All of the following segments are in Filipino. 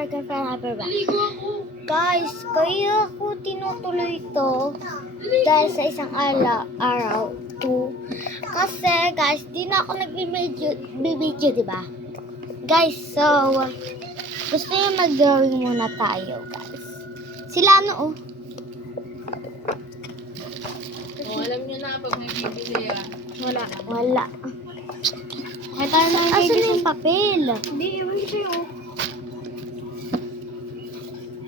American Pineapple ba? Naligo ako. Guys, kaya ako tinutuloy ito dahil sa isang araw. Kasi guys, di na ako nagbibideo, di ba? Guys, so, gusto niyo mag-drawing muna tayo, guys. Sila ano, oh. Alam niyo na pag may bibili Wala. Ay, tayo na Asan na yung papel? Hindi, ewan ko sa'yo.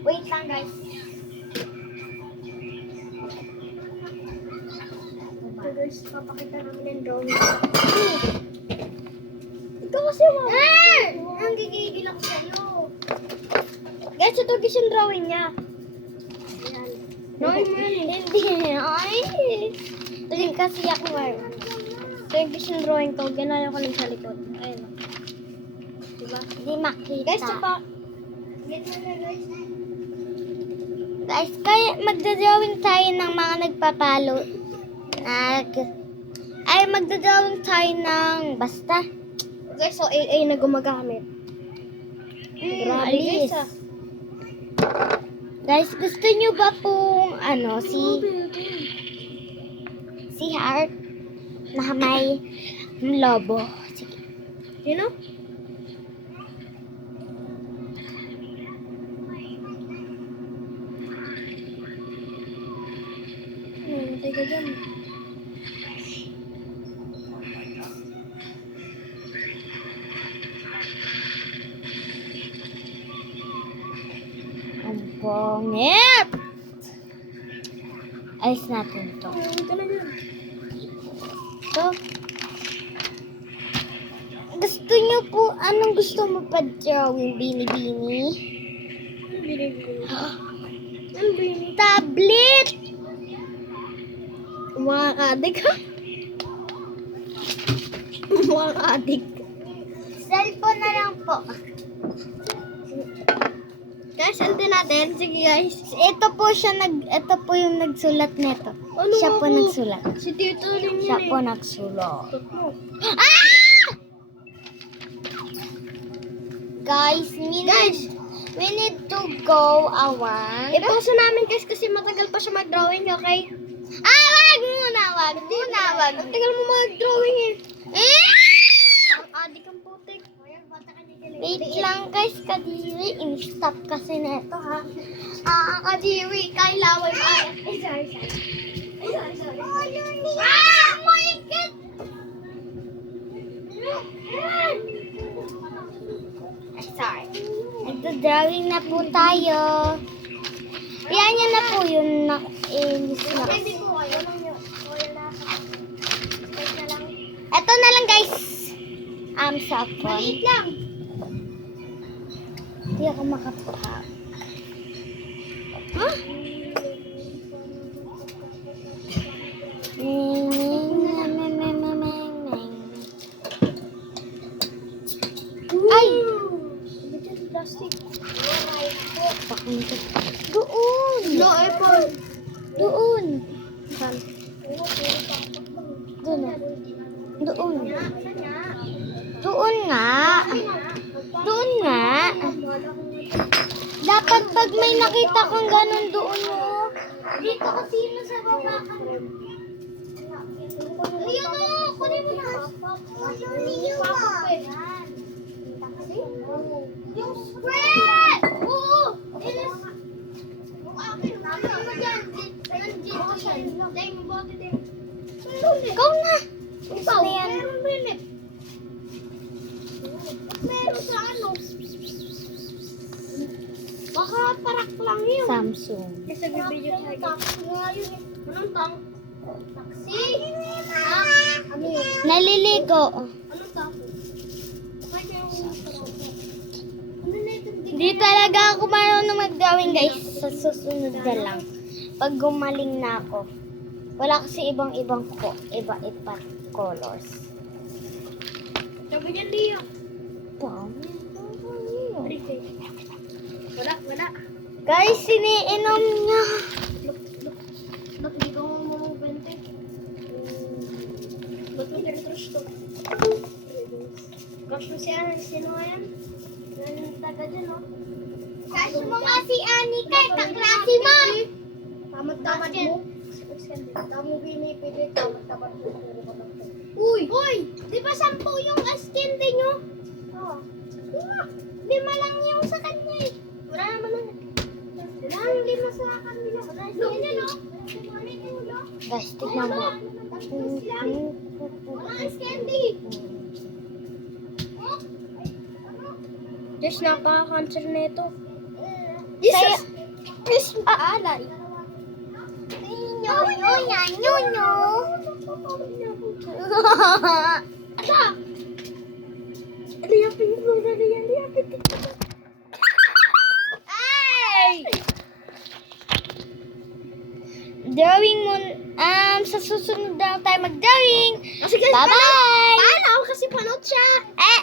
Wait lang, guys. So guys, papakita namin yung drawing. Ito kasi mo. Ang gigigil ako sa'yo. Guys, ito kasi yung drawing niya. Ayan. Drawing mo yun. Hindi. Ay. Ito kasi ako ngayon. Ito yung kasi yung drawing ko. Ginaya ko lang sa likod. Ayun. Diba? Hindi makita. Guys, ito pa. Guys, kaya magdadrawing tayo ng mga nagpapalo. Magdadrawing tayo ng basta. Guys, so AA na gumagamit. Grabe Alis. guys, ah. Guys, gusto nyo ba pong si Heart na may lobo? Sige. You know? Teka dyan. Ang pangit! Ayos natin to. Ito na dyan. Ito. Gusto nyo po, anong gusto mo pa drawing, Bini-Bini? Ano binibili? Ano binibili? Tablet! Mga adik ha? Mga adik. Cellphone na lang po. Guys, ante natin. Sige guys. Ito po yung nagsulat nito. Ano Siya po ako? nagsulat. Si Tito rin Siya yun po eh. nagsulat. Tatlo. Guys, we need to go around. I-pause namin guys kasi matagal pa siya mag-drawing, okay? Wag muna. Ang tagal mo mag-drawing eh. Ang adik ang putik. Wait lang guys, Kadiri. In-stop kasi neto ha. Kadiri, kailaway pa. Sorry. My God! Sorry. Nagda-drawing na po tayo. Yan yan na po yung Hindi ko kayo lang yun. Wala na. Start na lang. Ito na lang guys. Cellphone. Maliit lang. Hindi ako makapaka. Huh? Ay! Ba't yan plastic? Doon! No, apple. Doon! Saan? Doon na. Doon. Doon nga. Doon nga. Dapat pag may nakita kang ganun doon mo. Dito kasi yun sa baba ka. Ayun o! Kunin mo na. Ayun yung spread! Oo! Yung akin, ano mo dyan? Nandito yan. Dahil mo bote din. Ikaw na. Ikaw, na yan. meron minute. Meron sa ano? Baka parak lang yun. Samsung. Kasi bibidyo tayo. Taxi nga yun eh. Anong tang? Taxi? Ano yun? Naliligo. Anong taxi? Kaya yung ano na ito? Hindi talaga ako marunong mag-drawing guys. Sa susunod na lang. Pag gumaling na ako. Wala kasi ibang-ibang iba-iba colors. Sabi niya, Leo. Wow. Wala. Guys, siniinom niya. Look. Ba't hindi ka mo bente? Ba't mo tinitrush to? Crush mo siya. Sino nga yan? Yan yung taga dyan, oh. Crush mo nga si Anika, kaklase mo. Tamad-tamad mo. Tamo binipili, tamad-tamad mo. Uy! Di ba 10 yung askende nyo? Oh. 5 lang yung sa kanya eh. Wala naman na. Wala ang 5 sa kanila. Guys, tignan mo. Wala ang candy. Diyos, nakaka-cancer na ito. Jesus! Alay. Nyo. Ay! Drawing mo, sa susunod na tayo mag-drawing. Sige, Bye-bye! paano? Kasi panood siya. Eh,